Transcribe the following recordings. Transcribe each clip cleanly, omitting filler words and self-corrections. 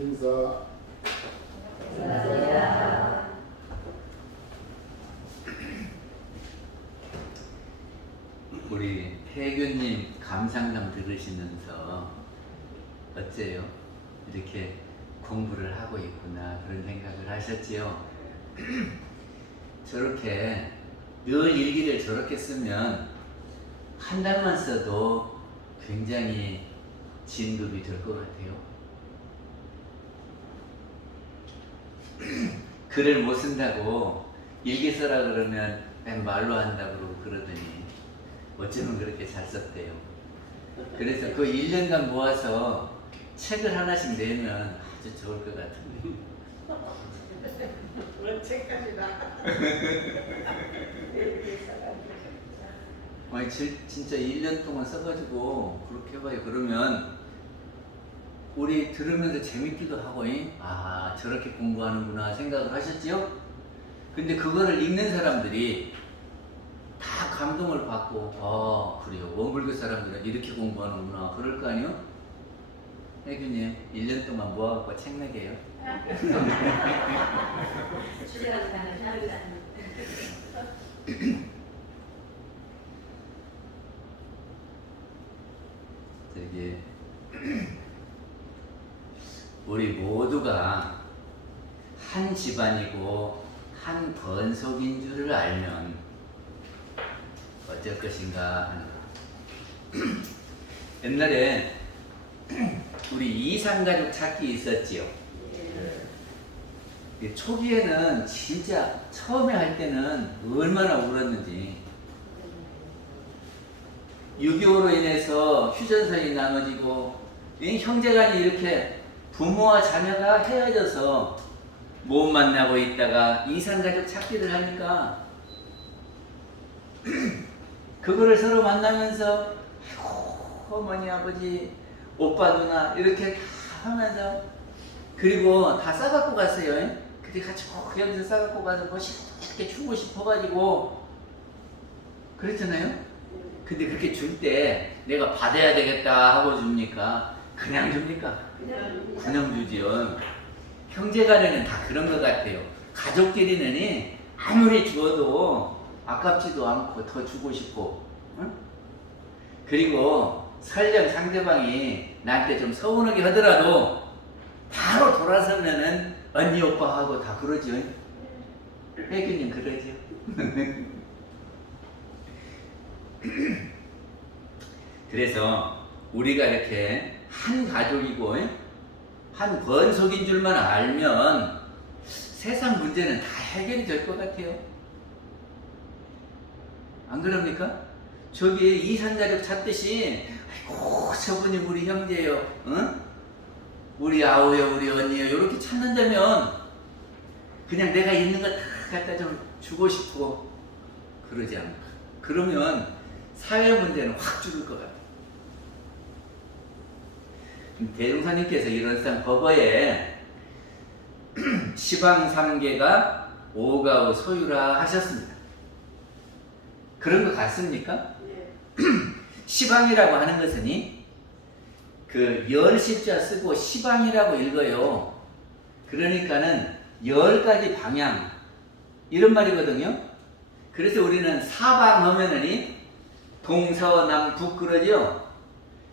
인사. 우리 혜교님 감상담 들으시면서 어째요? 이렇게 공부를 하고 있구나 그런 생각을 하셨지요? 저렇게 늘 일기를 저렇게 쓰면 한 달만 써도 굉장히 진급이 될 것 같아요. 글을 못 쓴다고 일기 써라 그러면 맨 말로 한다고 그러더니 어쩌면 그렇게 잘 썼대요. 그래서 그 1년간 모아서 책을 하나씩 내면 아주 좋을 것 같은데. 뭔 책까지다. 아니 진짜 1년 동안 써가지고 그렇게 해봐요. 그러면 우리 들으면서 재밌기도 하고 아 저렇게 공부하는구나 생각을 하셨지요? 근데 그거를 읽는 사람들이 다 감동을 받고 그래요. 원불교 사람들은 이렇게 공부하는구나 그럴 거 아니요? 혜규님 1년 동안 모아갖고 책 내게요. 저기 우리 모두가 한 집안이고 한 번속인 줄을 알면 어쩔 것인가 하는 거. 옛날에 우리 이산가족 찾기 있었지요. 초기에는 진짜 처음에 할 때는 얼마나 울었는지. 6.25로 인해서 휴전선이 나눠지고 형제간이 이렇게 부모와 자녀가 헤어져서 못 만나고 있다가 이산가족 찾기를 하니까 그거를 서로 만나면서 어머니 아버지 오빠 누나 이렇게 다 하면서 그리고 다 싸갖고 갔어요. 그때 같이 꼭 여기서 싸갖고 가서 멋있게 주고 싶어가지고 그랬잖아요. 근데 그렇게 줄 때 내가 받아야 되겠다 하고 줍니까? 그냥 줍니까? 그냥 주지요. 형제간에는 다 그런 것 같아요. 가족끼리는 아무리 주어도 아깝지도 않고 더 주고 싶고, 응? 그리고 설령 상대방이 나한테 좀 서운하게 하더라도 바로 돌아서면은 언니 오빠하고 다 그러죠. 혜규님 그러죠. 그래서 우리가 이렇게 한 가족이고 한 번속인 줄만 알면 세상 문제는 다 해결이 될 것 같아요. 안 그럽니까? 저기 이산가족 찾듯이 아이고 저분이 우리 형제요, 응? 우리 아우요, 우리 언니요 이렇게 찾는다면 그냥 내가 있는 거 다 갖다 좀 주고 싶고 그러지 않을까? 그러면 사회 문제는 확 줄을 것 같아요. 대종사님께서 이런상 법어에 시방 3계가 오가우 소유라 하셨습니다. 그런 것 같습니까? 시방이라고 하는 것은 그 열십자 쓰고 시방이라고 읽어요. 그러니까는 10가지 방향 이런 말이거든요. 그래서 우리는 사방 하면은 동서남북 그러죠.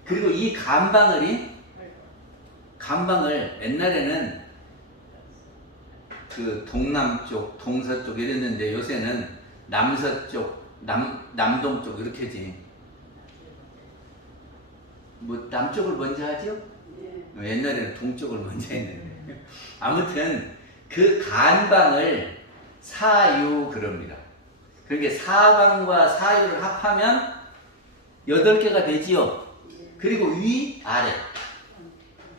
그리고 이 간방을 옛날에는 그 동남쪽, 동서쪽 이랬는데 요새는 남서쪽, 남동쪽 이렇게지. 뭐 남쪽을 먼저 하죠? 옛날에는 동쪽을 먼저 했는데. 아무튼 그 간방을 사유 그럽니다. 그러니까 사방과 사유를 합하면 8개가 되지요. 그리고 위, 아래.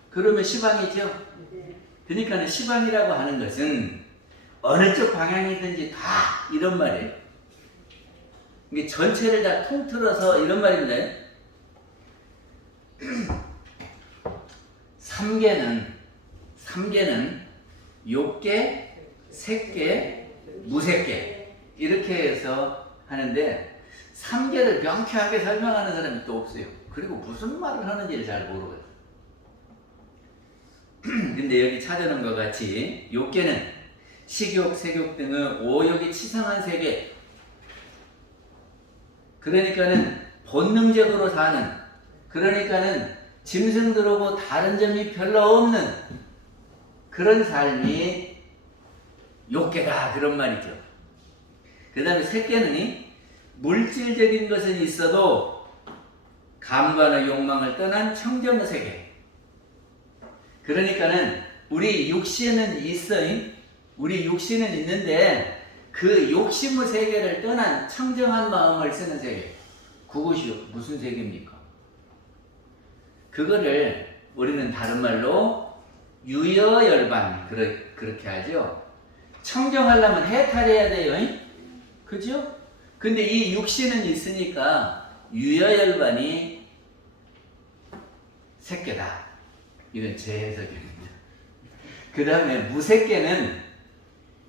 그러면 시방이죠. 그러니까 시방이라고 하는 것은 어느 쪽 방향이든지 다 이런 말이에요. 이게 전체를 다 통틀어서 이런 말입니다. 3계는 욕계, 색계, 무색계 이렇게 해서 하는데 3계를 명쾌하게 설명하는 사람이 또 없어요. 그리고 무슨 말을 하는지를 잘 모르거든요. 근데 여기 찾아놓은 것 같이 욕계는 식욕, 색욕 등의 오욕이 치성한 세계. 그러니까는 본능적으로 사는, 그러니까는 짐승들하고 다른 점이 별로 없는 그런 삶이 욕계다 그런 말이죠. 그 다음에 색계는 물질적인 것은 있어도 감관의 욕망을 떠난 청정의 세계. 그러니까는 우리 육신은 있어요. 우리 육신은 있는데 그 욕심의 세계를 떠난 청정한 마음을 쓰는 세계. 그것이 무슨 세계입니까? 그거를 우리는 다른 말로 유여열반 그렇게 하죠. 청정하려면 해탈해야 돼요. 그죠? 근데 이 육신은 있으니까 유여열반이 색계다. 이건 제 해석입니다. 그 다음에 무색계는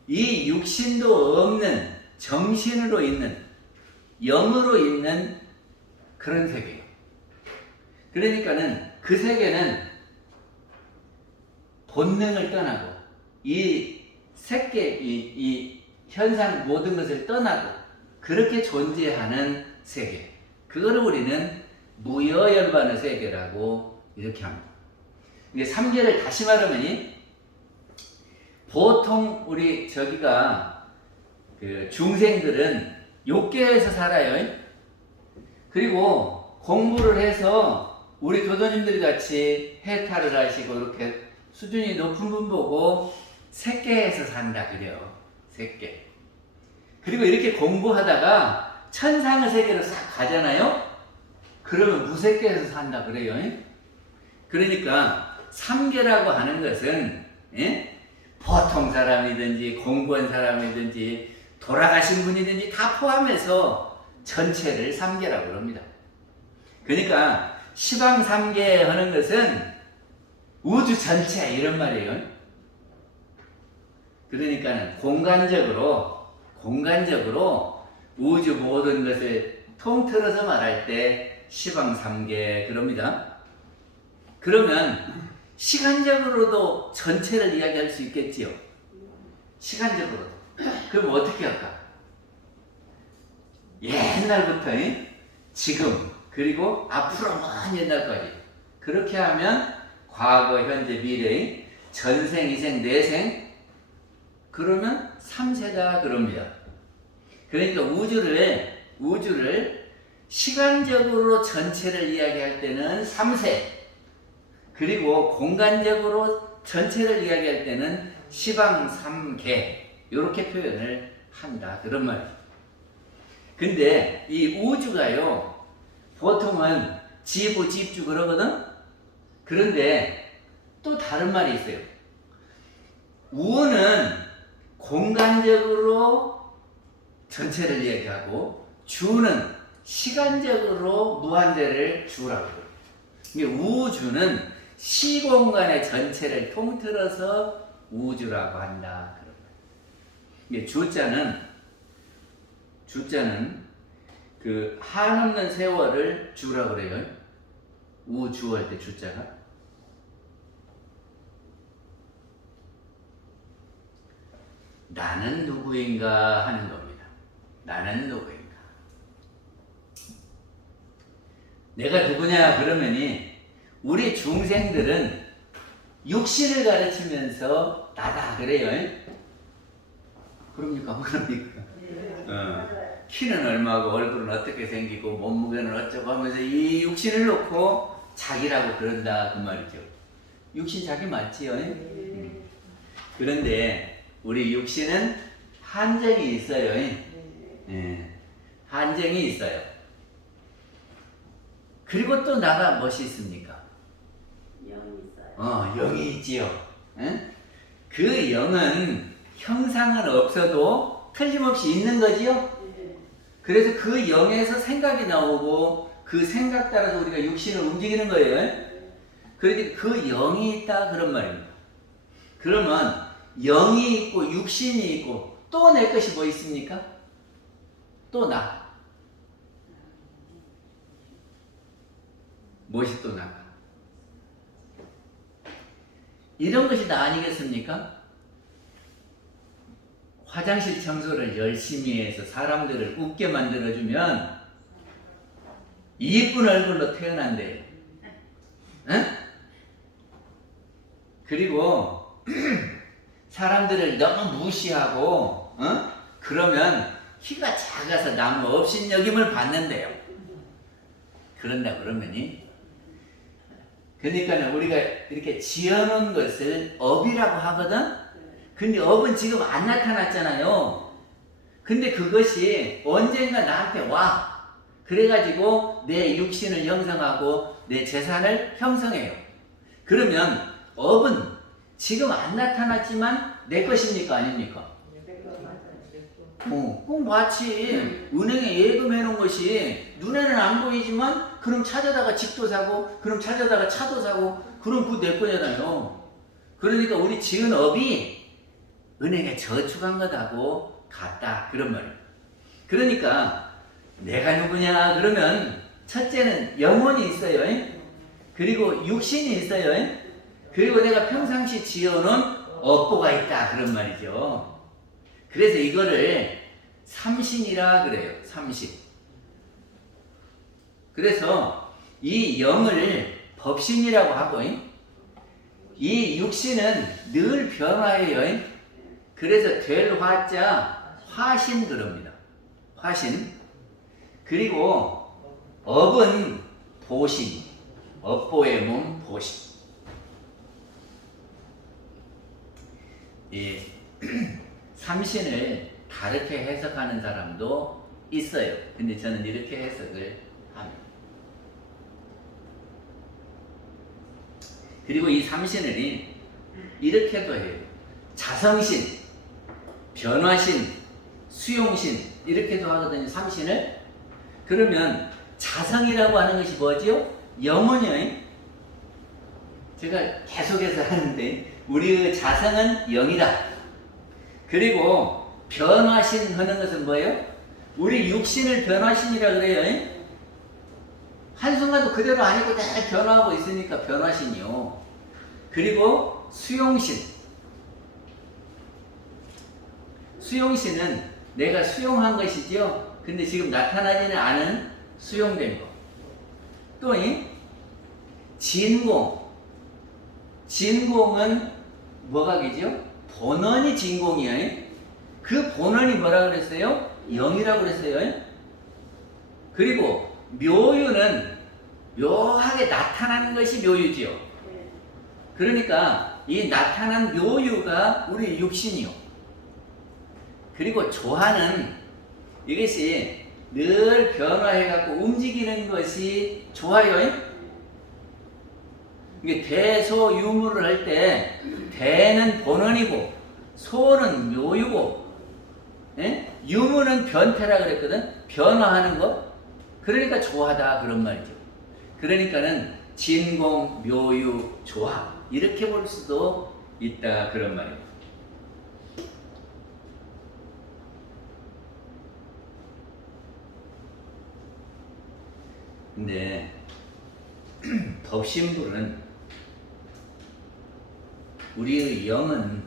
이 육신도 없는 정신으로 있는 영으로 있는 그런 세계예요. 그러니까는 그 세계는 본능을 떠나고 이 색계 이 현상 모든 것을 떠나고 그렇게 존재하는 세계. 그거를 우리는 무여열반의 세계라고 이렇게 합니다. 이게 3계를 다시 말하면 보통 우리 저기가 그 중생들은 욕계에서 살아요. 그리고 공부를 해서 우리 교도님들이 같이 해탈을 하시고 이렇게 수준이 높은 분 보고 색계에서 산다 그래요. 색계. 그리고 이렇게 공부하다가 천상의 세계로 싹 가잖아요. 그러면 무색계에서 산다 그래요. 그러니까 3계라고 하는 것은 보통 사람이든지 공부한 사람이든지 돌아가신 분이든지 다 포함해서 전체를 3계라고 합니다. 그러니까 시방 3계 하는 것은 우주 전체 이런 말이에요. 그러니까 공간적으로 우주 모든 것을 통틀어서 말할 때 시방 3계 그럽니다. 그러면 시간적으로도 전체를 이야기할 수 있겠지요. 시간적으로도. 그럼 어떻게 할까? 옛날부터 지금 그리고 앞으로 먼 옛날까지 그렇게 하면 과거, 현재, 미래 전생, 이생, 내생 그러면 3세다 그럽니다. 그러니까 우주를 시간적으로 전체를 이야기할 때는 3세 그리고 공간적으로 전체를 이야기할 때는 시방 3계 이렇게 표현을 한다 그런 말이에요. 근데 이 우주가요 보통은 지부, 집주 그러거든. 그런데 또 다른 말이 있어요. 우는 공간적으로 전체를 이야기하고 주는 시간적으로 무한대를 주라고 해요. 우주는 시공간의 전체를 통틀어서 우주라고 한다. 이게 주자는 그 한없는 세월을 주라고 그래요. 우주 할 때 주자가. 나는 누구인가 하는 겁니다. 나는 누구인가. 내가 누구냐 그러면이 우리 중생들은 육신을 가르치면서 나다 그래요. 그럽니까? 그럽니까? 키는 얼마고 얼굴은 어떻게 생기고 몸무게는 어쩌고 하면서 이 육신을 놓고 자기라고 그런다 그 말이죠. 육신 자기 맞지요? 그런데 우리 육신은 한정이 있어요. 한정이 있어요. 그리고 또 나가 무엇이 있습니까? 영이 있어요. 영이 있지요. 그 영은 형상은 없어도 틀림없이 있는 거지요. 그래서 그 영에서 생각이 나오고 그 생각 따라서 우리가 육신을 움직이는 거예요. 그러니까 그 영이 있다 그런 말입니다. 그러면 영이 있고 육신이 있고 또 내 것이 뭐 있습니까? 또 나. 무엇이 또 나가? 이런 것이 다 아니겠습니까? 화장실 청소를 열심히 해서 사람들을 웃게 만들어주면 이쁜 얼굴로 태어난대요. 응? 그리고 사람들을 너무 무시하고 그러면 키가 작아서 남 업신여김을 받는데요. 그런다 그러면이 그러니까 우리가 이렇게 지어놓은 것을 업이라고 하거든. 근데 업은 지금 안 나타났잖아요. 근데 그것이 언젠가 나한테 와. 그래가지고 내 육신을 형성하고 내 재산을 형성해요. 그러면 업은 지금 안 나타났지만 내 것입니까? 아닙니까? 꼭 마치 은행에 예금해 놓은 것이 눈에는 안 보이지만 그럼 찾아다가 집도 사고 그럼 찾아다가 차도 사고 그럼 그거 내 거잖아요. 그러니까 우리 지은 업이 은행에 저축한 것하고 같다 그런 말이에요. 그러니까 내가 누구냐 그러면 첫째는 영혼이 있어요. 그리고 육신이 있어요. 그리고 내가 평상시 지어놓은 업보가 있다 그런 말이죠. 그래서 이거를 삼신이라 그래요. 삼신. 그래서 이 영을 법신이라고 하고 이 육신은 늘 변화해요. 그래서 될 화자 화신 그럽니다. 화신. 그리고 업은 보신. 업보의 몸 보신. 이 삼신을 다르게 해석하는 사람도 있어요. 근데 저는 이렇게 해석을 합니다. 그리고 이 삼신을 이렇게도 해요. 자성신, 변화신, 수용신 이렇게도 하거든요. 삼신을. 그러면 자성이라고 하는 것이 뭐죠? 영혼이요. 제가 계속해서 하는데 우리의 자성은 영이다. 그리고 변화신 하는 것은 뭐예요? 우리 육신을 변화신이라 그래요. 한순간도 그대로 아니고 다 변화하고 있으니까 변화신이요. 그리고 수용신. 수용신은 내가 수용한 것이지요. 근데 지금 나타나지는 않은 수용된 거. 또 진공. 진공은 뭐가 되죠? 본원이 진공이에요. 그 본원이 뭐라 그랬어요? 영이라고 그랬어요. 그리고 묘유는 묘하게 나타나는 것이 묘유지요. 그러니까 이 나타난 묘유가 우리 육신이요. 그리고 조화는 이것이 늘 변화해갖고 움직이는 것이 조화요. 이게 대소유무를 할 때 대는 본원이고 소는 묘유고 유무는 변태라 그랬거든. 변화하는 것. 그러니까 조화다 그런 말이죠. 그러니까는 진공, 묘유, 조화 이렇게 볼 수도 있다 그런 말이에요. 근데 법신불은 우리의 영은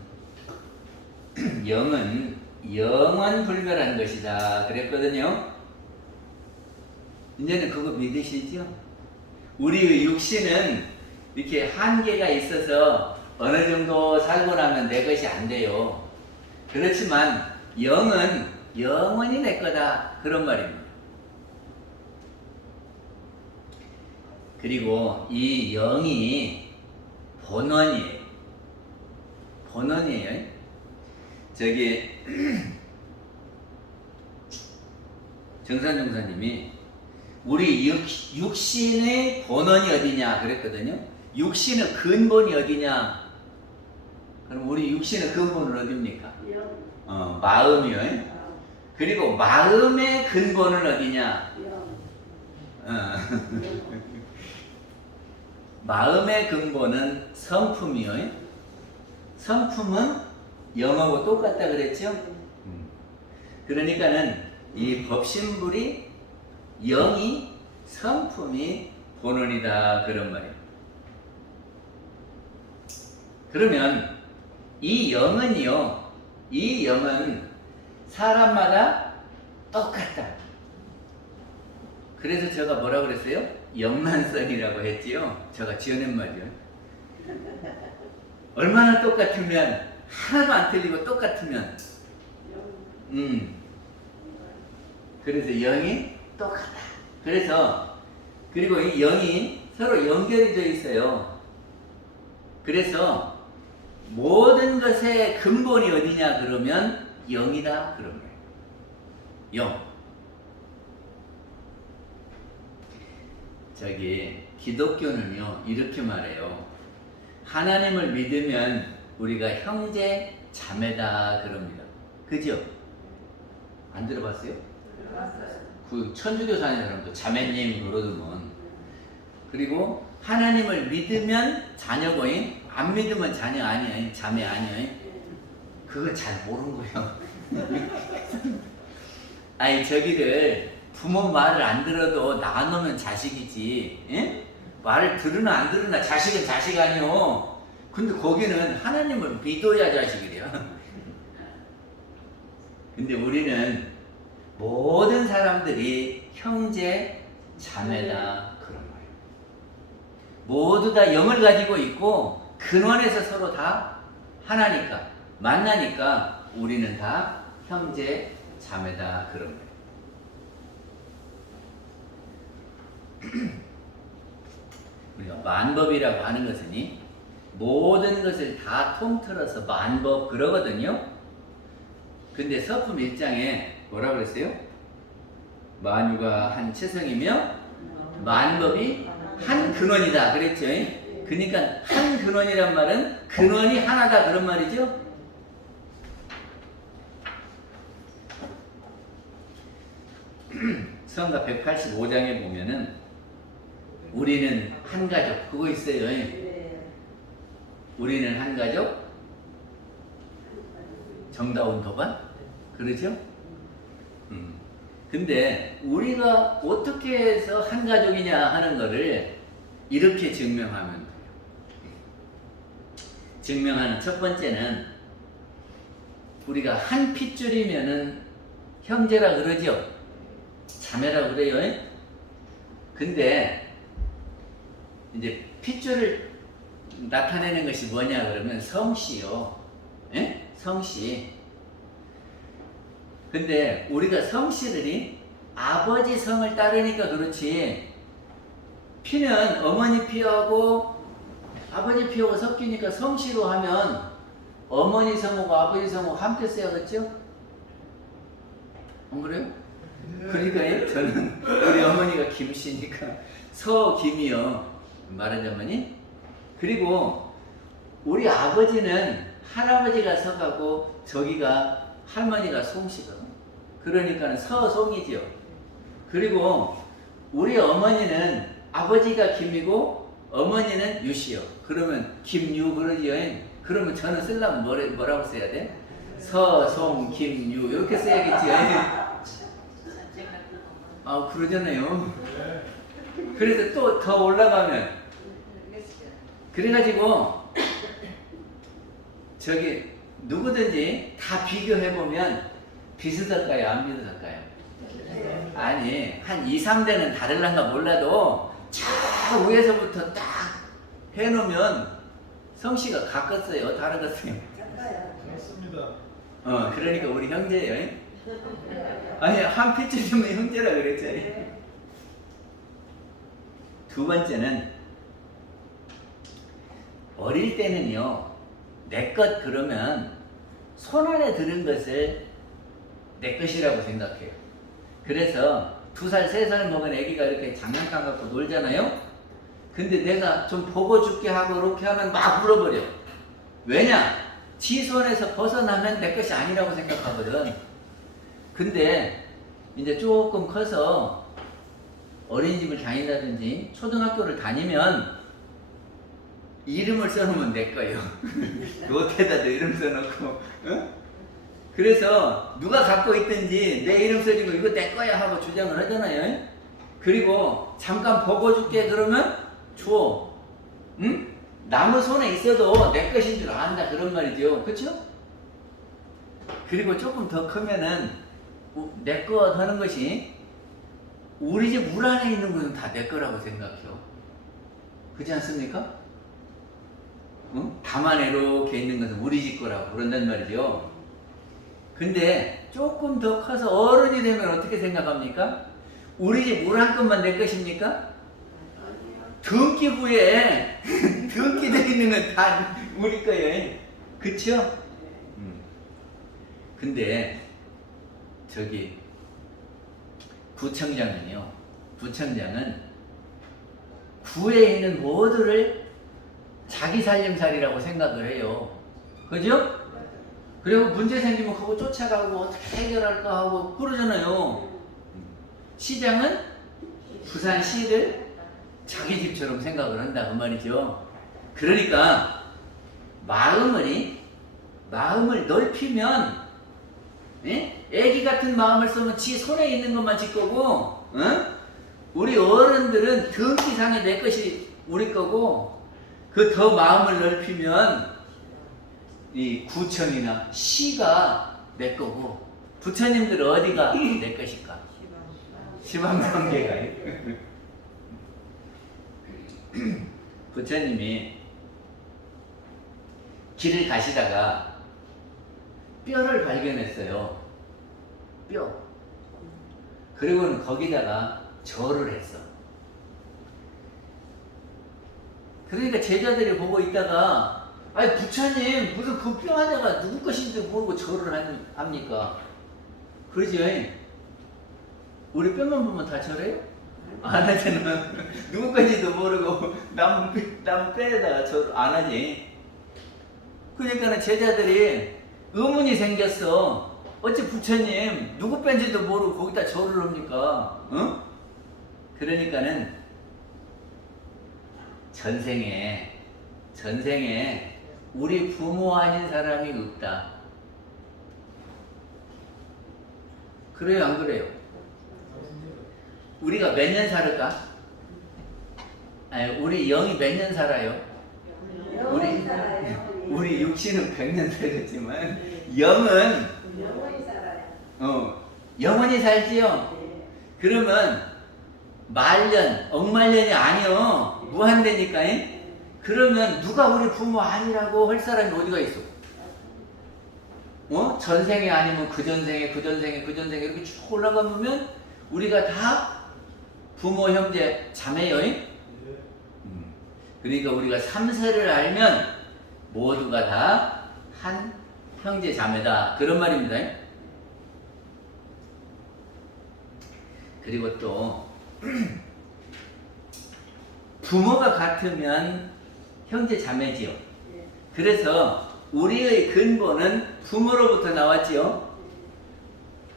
영원불멸한 것이다 그랬거든요. 이제는 그거 믿으시죠? 우리의 육신은 이렇게 한계가 있어서 어느 정도 살고 나면 내 것이 안 돼요. 그렇지만 영은 영원히 내 거다 그런 말입니다. 그리고 이 영이 본원이에요. 본원이에요. 저기 정산정사님이 우리 육신의 본원이 어디냐 그랬거든요. 육신의 근본이 어디냐? 그럼 우리 육신의 근본은 어디입니까? 마음이요. 그리고 마음의 근본은 어디냐? 마음의 근본은 성품이요. 성품은 영하고 똑같다 그랬죠? 그러니까는 이 법신불이 영이 성품이 본원이다 그런 말이에요. 그러면 이 영은요, 이 영은 사람마다 똑같다. 그래서 제가 뭐라 그랬어요? 영만성이라고 했지요. 제가 지어낸 말이요. 얼마나 똑같으면, 하나도 안 틀리고 똑같으면, 그래서 영이 똑같다. 그래서, 그리고 이 영이 서로 연결이 되어 있어요. 그래서 모든 것의 근본이 어디냐 그러면 영이다 그런 거예요. 영. 저기 기독교는요 이렇게 말해요. 하나님을 믿으면 우리가 형제 자매다 그럽니다. 그죠? 안 들어봤어요? 그 천주교 사는 사람도 자매님 그러더만. 그리고 하나님을 믿으면 자녀고 안 믿으면 자녀 아니야, 자매 아니야. 그거 잘 모르는 거예요. 아니 저기를 부모 말을 안 들어도 낳아놓으면 자식이지. 예? 말을 들으나 안 들으나 자식은 자식 아니요. 근데 거기는 하나님을 믿어야 자식이래요. 근데 우리는 모든 사람들이 형제 자매다 그런 거예요. 모두 다 영을 가지고 있고 근원에서 서로 다 하나니까 만나니까 우리는 다 형제 자매다 그런 거예요. 우리가 만법이라고 하는 것은 모든 것을 다 통틀어서 만법 그러거든요. 근데 서품 1장에 뭐라고 그랬어요? 만유가 한 체성이며 만법이 한 근원이다 그랬죠. 그러니까 한 근원이란 말은 근원이 하나다 그런 말이죠. 성가 185장에 보면은 우리는 한 가족 그거 있어요. 우리는 한 가족 정다운 도반 그러죠? 근데 우리가 어떻게 해서 한 가족이냐 하는 거를 이렇게 증명하면 돼요. 증명하는 첫 번째는 우리가 한 핏줄이면은 형제라 그러죠? 자매라 그래요. 근데 이제 핏줄을 나타내는 것이 뭐냐 그러면 성씨요. 예? 성씨. 근데 우리가 성씨들이 아버지 성을 따르니까 그렇지 피는 어머니 피하고 아버지 피하고 섞이니까 성씨로 하면 어머니 성하고 아버지 성하고 함께 써야겠죠? 안 그래요? 그러니까 저는 우리 어머니가 김씨니까 서김이요 말하자면이. 그리고 우리 아버지는 할아버지가 서가고 저기가 할머니가 송씨거든. 그러니까 서송이죠. 그리고 우리 어머니는 아버지가 김이고 어머니는 유씨요. 그러면 김유 그러지요. 그러면 저는 쓰려면 뭐라고 써야 돼? 서송 김유 이렇게 써야겠지요. 아 그러잖아요. 그래서 또 더 올라가면 그래가지고 저기 누구든지 다 비교해보면 비슷할까요? 안 비슷할까요? 아니 한 2, 3대는 다를란가 몰라도 저 위에서부터 딱 해놓으면 성씨가 같겠어요? 다르겠어요? 그렇습니다. 그러니까 우리 형제예요. 아니 한 핏줄이면 형제라 그랬잖아요. 두 번째는 어릴 때는요 내 것 그러면 손 안에 들은 것을 내 것이라고 생각해요. 그래서 2살, 3살 먹은 애기가 이렇게 장난감 갖고 놀잖아요. 근데 내가 좀 보고 줄게 하고 이렇게 하면 막 물어버려. 왜냐? 지 손에서 벗어나면 내 것이 아니라고 생각하거든. 근데 이제 조금 커서 어린이집을 다닌다든지 초등학교를 다니면 이름을 써놓으면 내 거예요. 롯에다도 이름 써놓고, 그래서 누가 갖고 있든지 내 이름 써지고 이거 내 거야 하고 주장을 하잖아요. 그리고 잠깐 보고 줄게 그러면 줘. 응? 남의 손에 있어도 내 것인 줄 안다 그런 말이죠. 그렇죠? 그리고 조금 더 크면은 내 것 하는 것이 우리 집 물 안에 있는 것은 다 내 거라고 생각해요. 그렇지 않습니까? 응? 다만 이렇게 있는 것은 우리 집 거라고 그런단 말이죠. 근데 조금 더 커서 어른이 되면 어떻게 생각합니까? 우리 집 물 한 건만 내 것입니까? 등기부에 등기되어 있는 건 다 우리 거예요. 그쵸? 근데 저기 구청장은요. 구청장은 구에 있는 모두를 자기 살림살이라고 생각을 해요. 그죠? 그리고 문제 생기면 그거 쫓아가고 어떻게 해결할까 하고 그러잖아요. 시장은 부산시를 자기 집처럼 생각을 한다 그 말이죠. 그러니까 마음을 넓히면 애기 같은 마음을 쓰면 지 손에 있는 것만 질 거고, 우리 어른들은 등기상에 내 것이 우리 거고, 그 더 마음을 넓히면 이 구청이나 시가 내 거고, 부처님들 어디가 내 것일까? 시방관계가. 부처님이 길을 가시다가 뼈를 발견했어요. 뼈. 그리고는 거기다가 절을 했어. 그러니까 제자들이 보고 있다가 아니 부처님 무슨 그 뼈 하나가 누구 것인지 모르고 절을 합니까? 그러지? 우리 뼈만 보면 다 절해요? 안 하잖아. 누구 건지도 모르고 남 뼈에다가 절 안 하지. 그러니까는 제자들이 의문이 생겼어. 어찌 부처님 누구 뺀지도 모르고 거기다 절을 합니까? 응? 그러니까는 전생에 우리 부모 아닌 사람이 없다. 그래요 안 그래요? 우리가 몇 년 살을까? 아니 우리 영이 몇 년 살아요? 우리 육신은 100년 살겠지만 영은 영원히 살아요. 영원히 살지요. 그러면 말년, 억만년이 아니요. 무한대니까. 그러면 누가 우리 부모 아니라고 할 사람이 어디가 있어? 전생에 아니면 그 전생에 이렇게 쭉 올라가 보면 우리가 다 부모, 형제, 자매요. 그러니까 우리가 삼세를 알면 모두가 다 한 형제 자매다 그런 말입니다. 그리고 또 부모가 같으면 형제 자매지요. 그래서 우리의 근본은 부모로부터 나왔지요.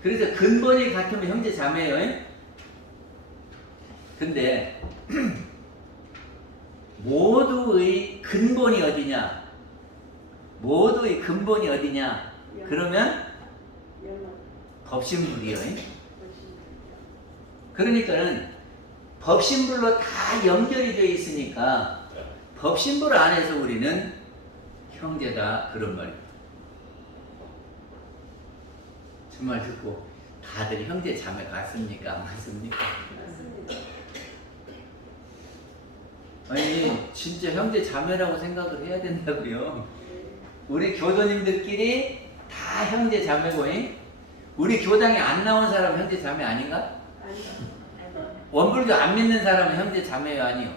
그래서 근본이 같으면 형제 자매예요. 근데 모두의 근본이 어디냐? 모두의 근본이 어디냐? 그러면 법신불이요. 그러니까는 법신불로 다 연결이 되어 있으니까 법신불 안에서 우리는 형제다 그런 말이에요. 정말 듣고 다들 형제 자매 같습니까? 안 같습니까? 아니 진짜 형제 자매라고 생각을 해야 된다고요. 우리 교도님들끼리 다 형제 자매고 우리 교당에 안 나온 사람은 형제 자매 아닌가? 원불교 안 믿는 사람은 형제 자매요 아니요?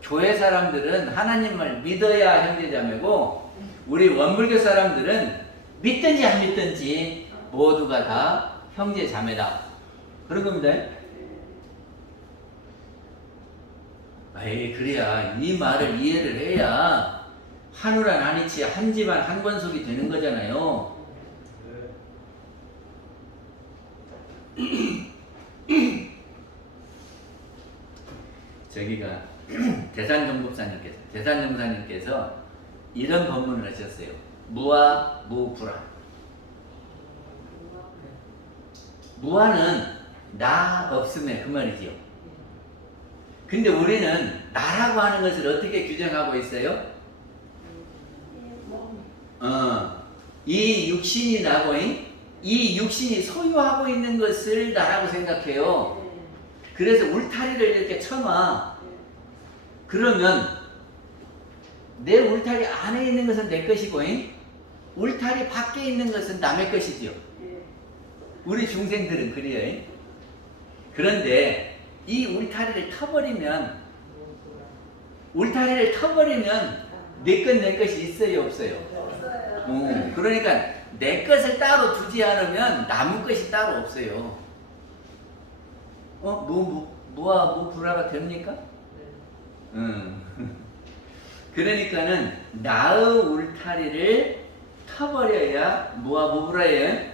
교회 사람들은 하나님을 믿어야 형제 자매고 우리 원불교 사람들은 믿든지 안 믿든지 모두가 다 형제 자매다 그런 겁니다. 에이 그래야 이 말을 이해를 해야 한우란 한이치 한 집안 한 권속이 되는 거잖아요. 저기가 대산정법사님께서 이런 법문을 하셨어요. 무아 무불아. 무아는 나 없음에 그 말이지요. 근데 우리는 나라고 하는 것을 어떻게 규정하고 있어요? 이 육신이 나고 이 육신이 소유하고 있는 것을 나라고 생각해요. 그래서 울타리를 이렇게 쳐놔. 그러면 내 울타리 안에 있는 것은 내 것이고 울타리 밖에 있는 것은 남의 것이죠. 우리 중생들은 그래요. 그런데 이 울타리를 터버리면 내 것 내 것이 있어요 없어요? 그러니까 내 것을 따로 두지 않으면 남의 것이 따로 없어요. 뭐 불화가 됩니까? 그러니까는 나의 울타리를 터버려야 무불화예요.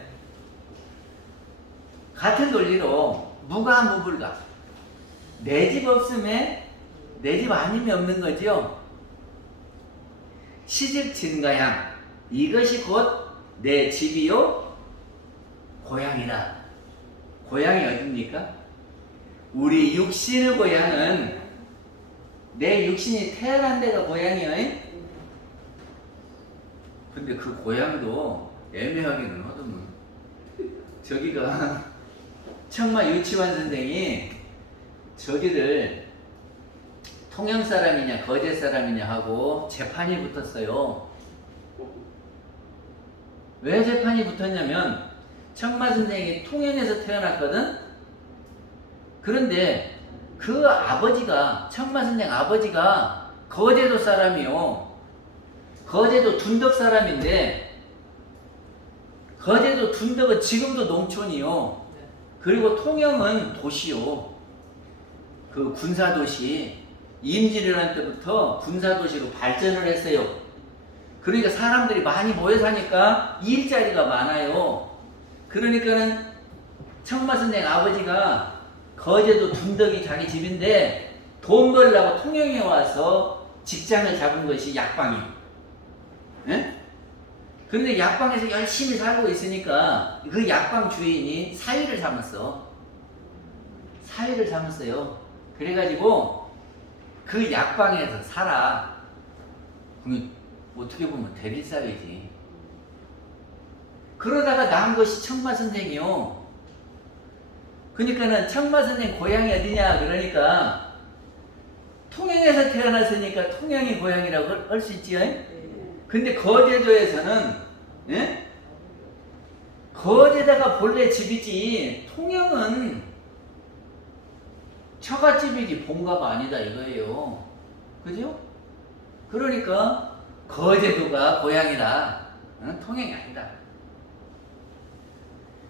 같은 논리로 무가 무불가. 내 집 없으면 내 집 아니면 없는 거죠. 시집 진가양 이것이 곧 내 집이요 고향이라. 고향이 어딥니까? 우리 육신의 고향은 내 육신이 태어난 데가 고향이에요. 근데 그 고향도 애매하기는 하더만. 저기가 청마 유치원 선생이 저기를 통영 사람이냐 거제 사람이냐 하고 재판이 붙었어요. 왜 재판이 붙었냐면 청마 선생이 통영에서 태어났거든. 그런데 그 아버지가 청마 선생 아버지가 거제도 사람이요. 거제도 둔덕 사람인데 거제도 둔덕은 지금도 농촌이요. 그리고 통영은 도시요. 그 군사도시 임진왜란 때부터 군사도시로 발전을 했어요. 그러니까 사람들이 많이 모여 사니까 일자리가 많아요. 그러니까는 청마 선생 아버지가 거제도 둔덕이 자기 집인데 돈 벌려고 통영에 와서 직장을 잡은 것이 약방이. 예? 그런데 약방에서 열심히 살고 있으니까 그 약방 주인이 사위를 삼았어요. 그래가지고 그 약방에서 살아. 어떻게 보면 대리사회지. 그러다가 나온 것이 청마 선생이요. 그러니까는 청마 선생 고향이 어디냐 그러니까 통영에서 태어났으니까 통영이 고향이라고 할 수 있지요. 근데 거제도에서는 예? 거제다가 본래 집이지 통영은 처갓집이지 본가가 아니다 이거예요. 그죠? 그러니까 거제도가 고향이다. 통영이 아니다.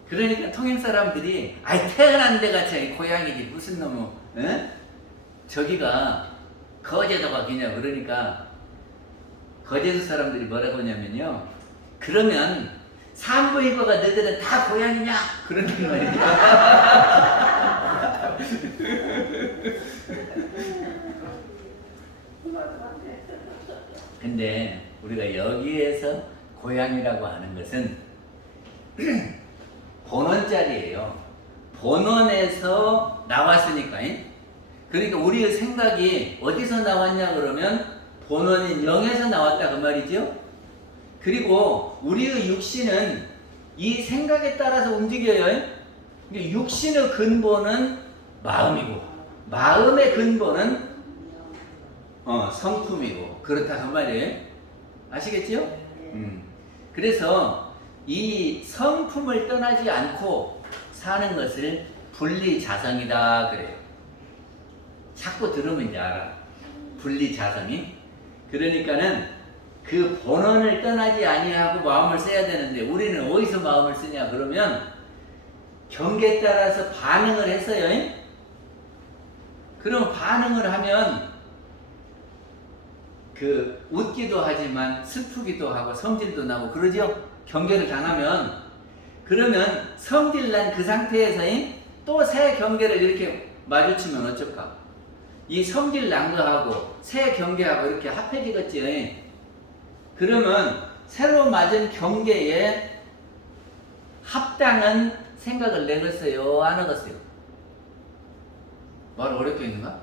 그러니까 통영 사람들이 태어난 데가 제 고향이지 무슨 놈의 저기가 거제도가 그냥 그러니까 거제도 사람들이 뭐라고 하냐면요. 그러면 산부인과가 너희들은 다 고향이냐? 그런단 말이죠. 근데 우리가 여기에서 고향이라고 하는 것은 본원자리예요. 본원에서 나왔으니까. 그러니까 우리의 생각이 어디서 나왔냐 그러면 본원인 영에서 나왔다 그 말이죠. 그리고 우리의 육신은 이 생각에 따라서 움직여요. 육신의 근본은 마음이고 마음의 근본은 성품이고 그렇다 그 말이에요. 아시겠죠? 그래서 이 성품을 떠나지 않고 사는 것을 분리자성이다 그래요. 자꾸 들으면 이제 알아. 분리자성이. 그러니까는 그 본원을 떠나지 아니하고 마음을 써야 되는데 우리는 어디서 마음을 쓰냐 그러면 경계에 따라서 반응을 했어요. 그럼 반응을 하면 그 웃기도 하지만 슬프기도 하고 성질도 나고 그러죠. 경계를 당하면. 그러면 성질난 그 상태에서 또 새 경계를 이렇게 마주치면 어쩔까? 이 성질난 거하고 새 경계하고 이렇게 합해지겠지. 그러면 새로 맞은 경계에 합당한 생각을 내겠어요? 안 하겠어요? 말 어렵게 있는가?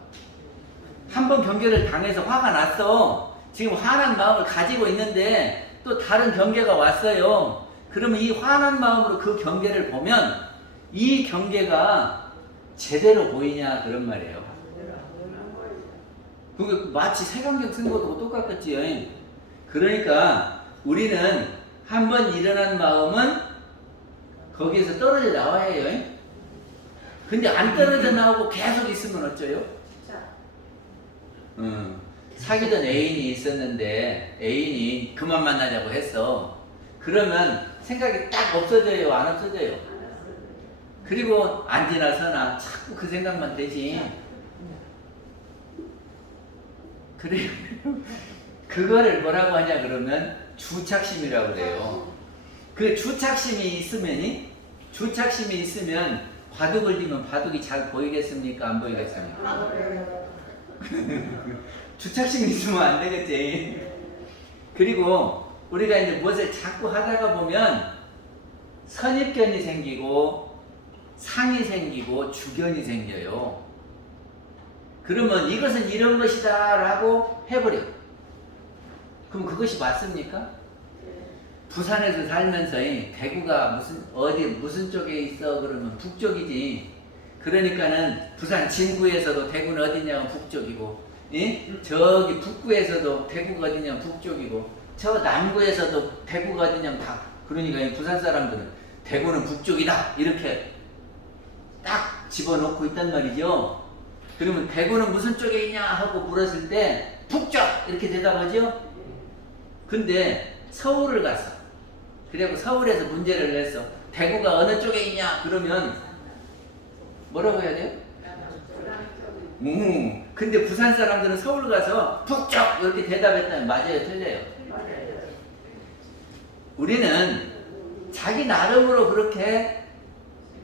한 번 경계를 당해서 화가 났어. 지금 화난 마음을 가지고 있는데 또 다른 경계가 왔어요. 그러면 이 화난 마음으로 그 경계를 보면 이 경계가 제대로 보이냐 그런 말이에요. 그게 마치 색안경 쓴 것도 똑같겠지요. 그러니까 우리는 한 번 일어난 마음은 거기에서 떨어져 나와야 해요. 근데 안 떨어져 나오고 계속 있으면 어쩌요? 사귀던 애인이 있었는데 애인이 그만 만나자고 했어. 그러면 생각이 딱 없어져요? 안 없어져요? 그리고 안 지나서나 자꾸 그 생각만 되지. 그래. 그거를 뭐라고 하냐 그러면 주착심이라고 그래요. 그 주착심이 있으면 바둑을 두면 바둑이 잘 보이겠습니까? 안 보이겠습니까? 주착심이 있으면 안 되겠지. 그리고 우리가 이제 무엇을 자꾸 하다가 보면 선입견이 생기고 상이 생기고 주견이 생겨요. 그러면 이것은 이런 것이다 라고 해버려. 그럼 그것이 맞습니까? 부산에서 살면서 대구가 무슨 쪽에 있어 그러면 북쪽이지. 그러니까는 부산 진구에서도 대구는 어디냐면 북쪽이고, 저기 북구에서도 대구가 어디냐면 북쪽이고, 저 남구에서도 대구가 어디냐면 다. 그러니까 부산 사람들은 대구는 북쪽이다 이렇게 딱 집어넣고 있단 말이죠. 그러면 대구는 무슨 쪽에 있냐 하고 물었을 때 북쪽 이렇게 대답하죠. 근데 서울을 갔어. 그리고 서울에서 문제를 냈어. 대구가 어느 쪽에 있냐 그러면 뭐라고 해야 돼요? 근데 부산 사람들은 서울 가서 북쪽 이렇게 대답했다면 맞아요, 틀려요? 우리는 자기 나름으로 그렇게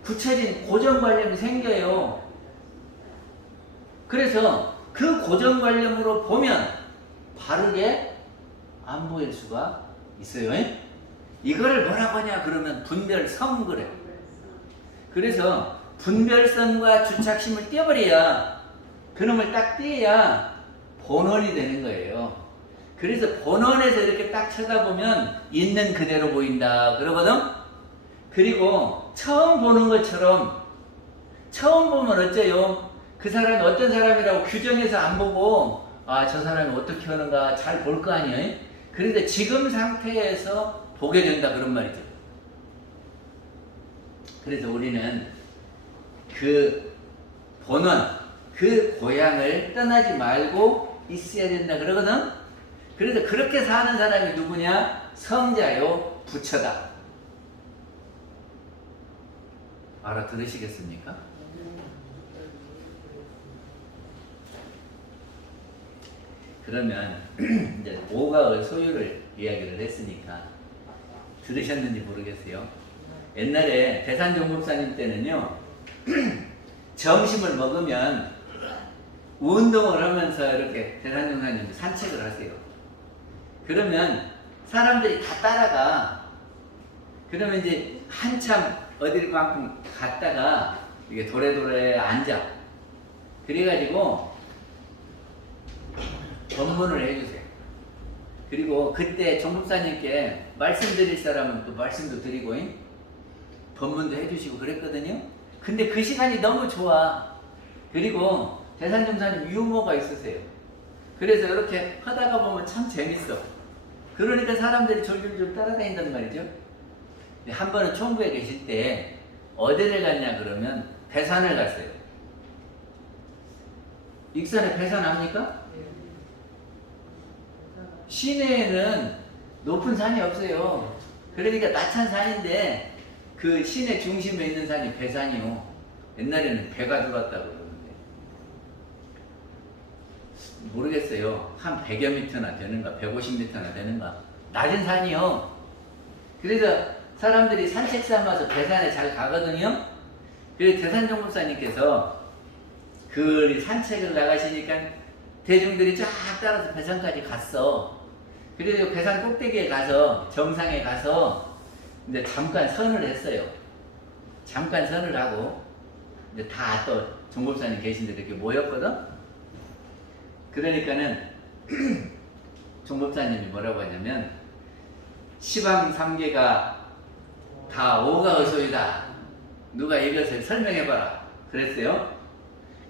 굳혀진 고정관념이 생겨요. 그래서 그 고정관념으로 보면 바르게 안 보일 수가 있어요. 이거를 뭐라고 하냐 그러면 분별성 그래. 그래서 분별성과 주착심을 떼버려야, 그놈을 딱 떼야 본원이 되는 거예요. 그래서 본원에서 이렇게 딱 쳐다보면 있는 그대로 보인다 그러거든. 그리고 처음 보는 것처럼, 처음 보면 어째요? 그 사람이 어떤 사람이라고 규정해서 안 보고 저 사람이 어떻게 하는가 잘 볼 거 아니에요? 그런데 지금 상태에서 보게 된다 그런 말이죠. 그래서 우리는 그 본원, 그 고향을 떠나지 말고 있어야 된다 그러거든. 그래서 그렇게 사는 사람이 누구냐? 성자요 부처다. 알아들으시겠습니까? 그러면 이제 오가의 소유를 이야기를 했으니까 들으셨는지 모르겠어요. 옛날에 대산종법사님 때는요, 점심을 먹으면 운동을 하면서 이렇게 대산종사님도 산책을 하세요. 그러면 사람들이 다 따라가. 그러면 이제 한참 어딜 만큼 갔다가 이게 도래도래 앉아. 그래가지고 법문을 해주세요. 그리고 그때 종법사님께 말씀드릴 사람은 또 말씀도 드리고 법문도 해주시고 그랬거든요. 근데 그 시간이 너무 좋아. 그리고 대산종사님 유머가 있으세요. 그래서 이렇게 하다가 보면 참 재밌어. 그러니까 사람들이 졸졸졸 따라다닌단 말이죠. 한 번은 총부에 계실 때 어디를 갔냐 그러면 배산을 갔어요. 익산에 배산 압니까? 시내에는 높은 산이 없어요. 그러니까 낮은 산인데 그 시내 중심에 있는 산이 배산이요. 옛날에는 배가 들어왔다고 그러는데 모르겠어요. 한 100여 미터나 되는가 150m나 되는가 낮은 산이요. 그래서 사람들이 산책 삼아서 배산에 잘 가거든요. 그래서 대산종법사님께서 그 산책을 나가시니까 대중들이 쫙 따라서 배산까지 갔어. 그래서 배산 꼭대기에 가서 정상에 가서 이제 잠깐 선을 했어요. 잠깐 선을 하고 이제 다 또 종법사님 계신 데 이렇게 모였거든. 그러니까는 종법사님이 뭐라고 하냐면 시방 삼계가 다 오가의 소유다. 누가 이것을 설명해봐라. 그랬어요.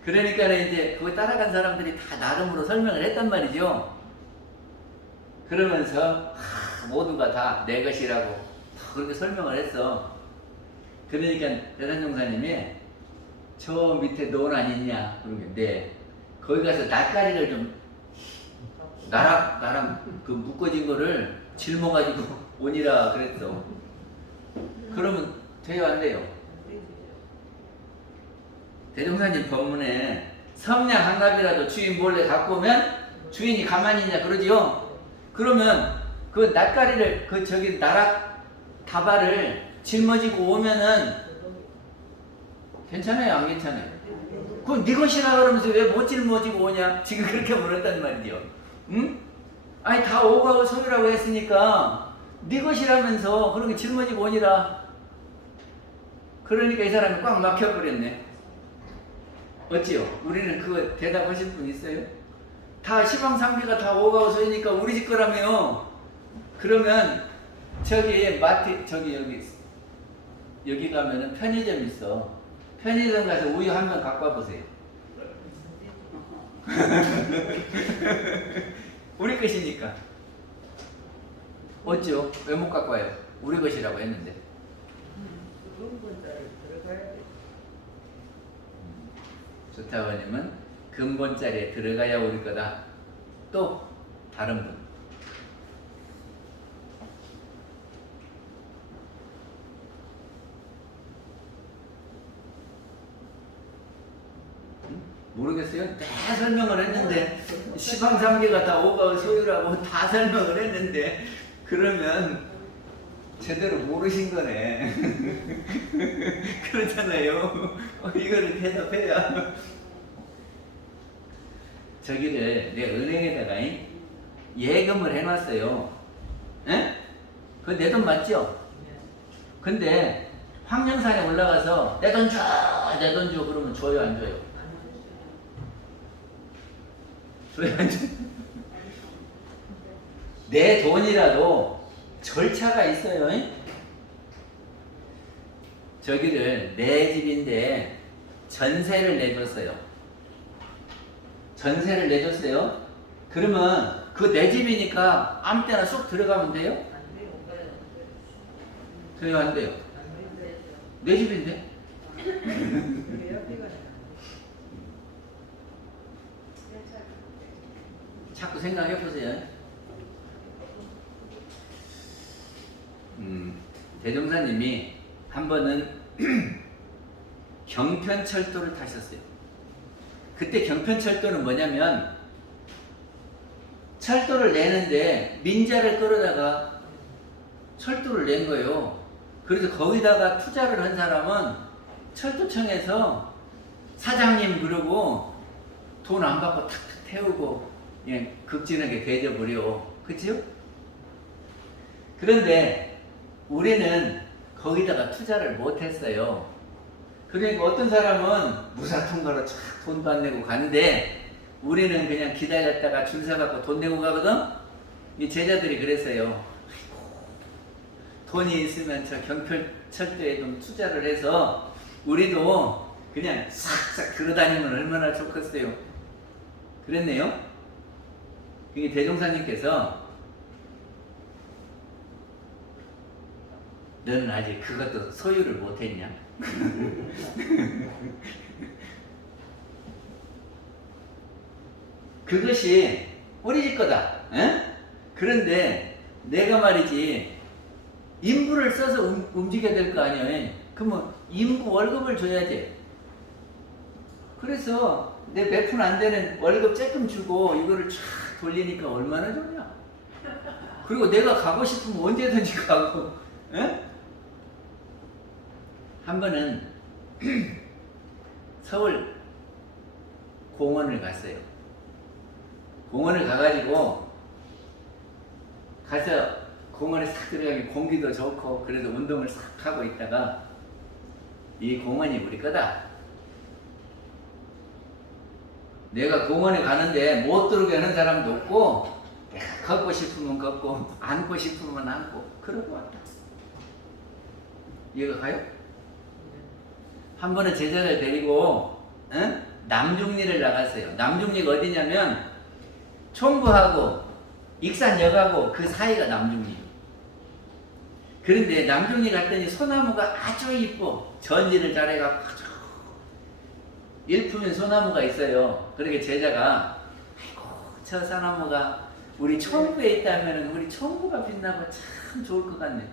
그러니까는 이제 그거 따라간 사람들이 다 나름으로 설명을 했단 말이죠. 그러면서 모두가 다 내 것이라고 다 그렇게 설명을 했어. 그러니까 대산종사님이 저 밑에 논 아니냐 그런 게 네. 거기 가서 낯가리를 좀 나랑 그 묶어진 거를 짊어가지고 오니라 그랬어. 그러면 돼요 안 돼요? 대종사님 법문에 성냥 한 갑이라도 주인 몰래 갖고 오면 주인이 가만히 있냐 그러지요? 그러면 그 낯가리를 그 저기 나락 다발을 짊어지고 오면은 괜찮아요 안 괜찮아요? 그건 네 것이라 그러면서 왜 못 짊어지고 오냐? 지금 그렇게 물었단 말이죠. 응? 아니 다 오가고 소유라고 했으니까 네 것이라면서 그렇게 짊어지고 오니라. 그러니까 이 사람이 꽉 막혀버렸네. 어찌요? 우리는 그거 대답하실 분 있어요? 다 시방삼계가 다 오가고 소유니까 우리 집 거라며. 그러면 저기 마트 저기 여기 가면은 편의점 있어. 편의점 가서 우유 한 명 갖고 와보세요. 우리 것이니까. 어찌요? 왜 못 갖고 와요? 우리 것이라고 했는데. 조타원님은 근본자리에 들어가야 우리 거다. 또 다른 분. 모르겠어요. 다 설명을 했는데 시방삼계가 다 오가의 소유라고 다 설명을 했는데 그러면 제대로 모르신 거네. 그렇잖아요. 이거를 대답해야. 저기를 내 은행에다가 예금을 해놨어요. 에? 그거 내 돈 맞죠? 근데 황령산에 올라가서 내 돈 줘! 내 돈 줘! 그러면 줘요 안 줘요? 줘요 안 줘요? 내 돈이라도 절차가 있어요. 저기를 내 집인데 전세를 내줬어요. 전세를 내줬어요. 그러면 그 내 집이니까 아무 때나 쏙 들어가면 돼요? 돼요 안 돼요? 내 집인데? 자꾸 생각해 보세요. 대종사님이 한 번은 경편철도를 타셨어요. 그때 경편철도는 뭐냐면 철도를 내는데 민자를 끌어다가 철도를 낸 거예요. 그래서 거기다가 투자를 한 사람은 철도청에서 사장님 그러고 돈 안 받고 탁탁 태우고 그냥 극진하게 대접을요. 그치요? 그런데 우리는 거기다가 투자를 못했어요. 그러니까 어떤 사람은 무사통과로 촥 돈도 안 내고 가는데 우리는 그냥 기다렸다가 줄 서갖고 돈 내고 가거든? 이 제자들이 그랬어요. 아이고, 돈이 있으면 저 경편철도에 좀 투자를 해서 우리도 그냥 싹싹 들어다니면 얼마나 좋겠어요. 그랬네요. 그게 대종사님께서 너는 아직 그것도 소유를 못했냐? 그것이 우리 집 거다. 에? 그런데 내가 말이지 인부를 써서 움직여야 될 거 아니에요. 그러면 인부 월급을 줘야지. 그래서 내 몇 푼 안 되는 월급 조금 주고 이거를 쫙 돌리니까 얼마나 좋냐. 그리고 내가 가고 싶으면 언제든지 가고. 에? 한 번은 서울 공원을 갔어요. 공원을 가가지고 가서 공원에 싹 들어가기 공기도 좋고 그래서 운동을 싹 하고 있다가 이 공원이 우리 거다. 내가 공원에 가는데 못 들어오게 하는 사람도 없고 내가 걷고 싶으면 걷고 앉고 싶으면 앉고 그러고 왔다. 이해가 가요? 한 번은 제자를 데리고 남중리를 나갔어요. 남중리가 어디냐면 총부하고 익산역하고 그 사이가 남중리. 그런데 남중리 갔더니 소나무가 아주 이뻐. 전지를 잘해갖고 아주 일품인 소나무가 있어요. 그러게 제자가 아이고 저 소나무가 우리 총부에 있다면 우리 총부가 빛나고 참 좋을 것 같네.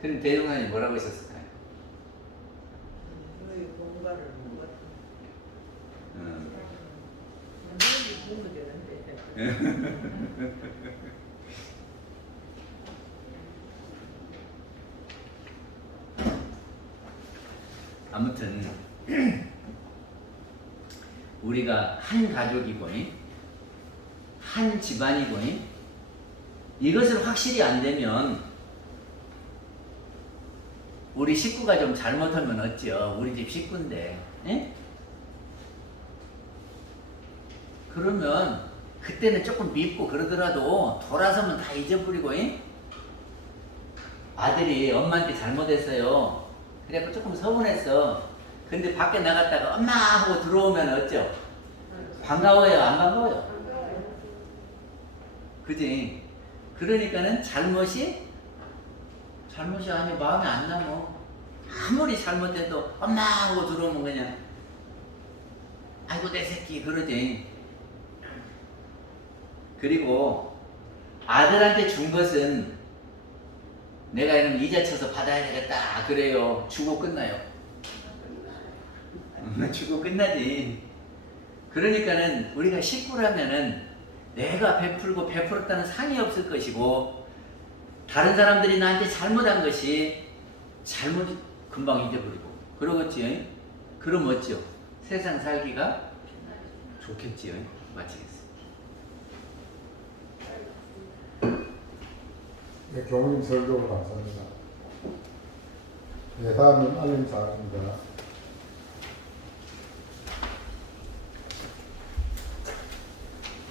그럼 대종사님 뭐라고 하셨을까요? 뭔가를 못 같은. 보면 되는데. 아무튼 우리가 한 가족이고 한 집안이고 이것을 확실히 안 되면 우리 식구가 좀 잘못하면 어찌요? 우리 집 식구인데 그러면 그때는 조금 밉고 그러더라도 돌아서면 다 잊어버리고 아들이 엄마한테 잘못했어요. 그래갖고 조금 서운했어. 근데 밖에 나갔다가 엄마 하고 들어오면 어쩌? 반가워요? 안 반가워요? 그지? 그러니까는 잘못이 아니 마음에 안 남어. 아무리 잘못해도 엄마 하고 들어오면 그냥 아이고 내 새끼 그러지. 그리고 아들한테 준 것은 내가 이러면 이자 쳐서 받아야 되겠다 그래요. 주고 끝나요. 주고 끝나지. 그러니까는 우리가 식구라면은 내가 베풀고 베풀었다는 상이 없을 것이고 다른 사람들이 나한테 잘못한 것이 잘못 금방 잊어버리고 그러겠지요. 그럼 어찌요? 세상 살기가 좋겠지요. 마치겠습니다. 네, 교무님 설교 감사합니다. 네, 다음은 알림사항입니다.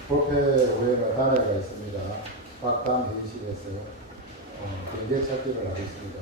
법회 외에는 단회가 있습니다. 박담 회의실에서 경계 찾기를 하겠습니다.